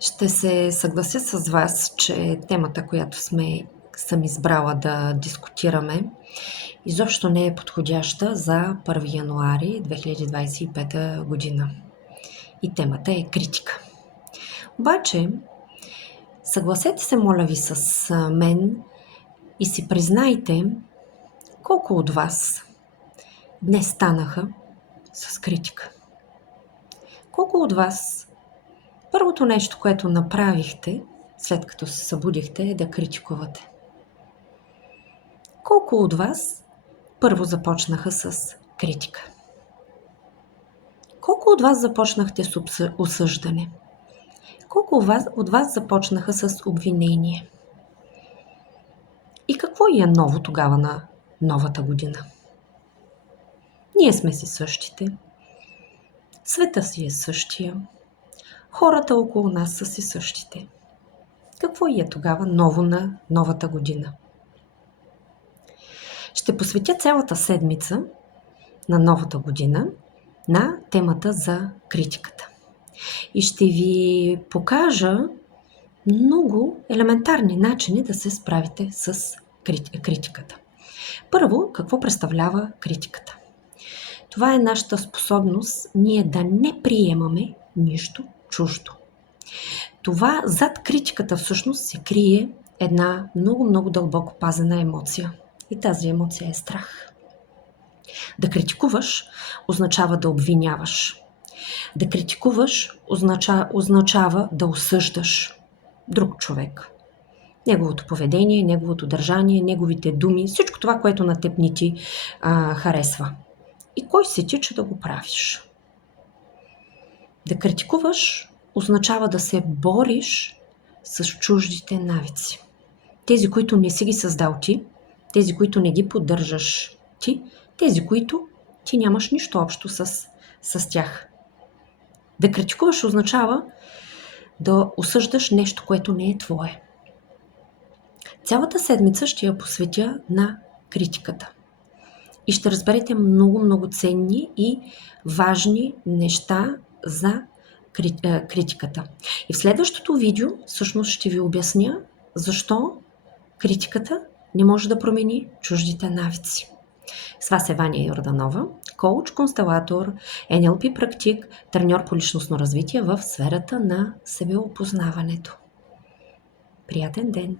Ще се съглася с вас, че темата, която съм избрала да дискутираме, изобщо не е подходяща за 1 януари 2025 година. И темата е критика. Обаче, съгласете се, моля ви, с мен и си признайте колко от вас днес станаха с критика. Колко от вас първото нещо, което направихте, след като се събудихте, е да критикувате? Колко от вас първо започнаха с критика? Колко от вас започнахте с осъждане? Колко от вас започнаха с обвинение? И какво е ново тогава на новата година? Ние сме си същите. Света си е същия. Хората около нас са си същите. Какво е тогава ново на новата година? Ще посветя цялата седмица на новата година на темата за критиката. И ще ви покажа много елементарни начини да се справите с критиката. Първо, какво представлява критиката? Това е нашата способност ние да не приемаме нищо чуждо. Това зад критиката всъщност се крие една много дълбоко пазена емоция. И тази емоция е страх. Да критикуваш означава да обвиняваш. Да критикуваш означава да осъждаш друг човек. Неговото поведение, неговото държание, неговите думи, всичко това, което на теб не ти харесва. И кой си ти, че да го правиш? Да критикуваш означава да се бориш с чуждите навици. Тези, които не си ги създал ти, тези, които не ги поддържаш ти, тези, които ти нямаш нищо общо с тях. Да критикуваш означава да осъждаш нещо, което не е твое. Цялата седмица ще я посветя на критиката. И ще разберете много ценни и важни неща за критиката. И в следващото видео всъщност ще ви обясня защо критиката не може да промени чуждите навици. С вас е Ваня Йорданова, коуч, констелатор, NLP практик, треньор по личностно развитие в сферата на себеопознаването. Приятен ден!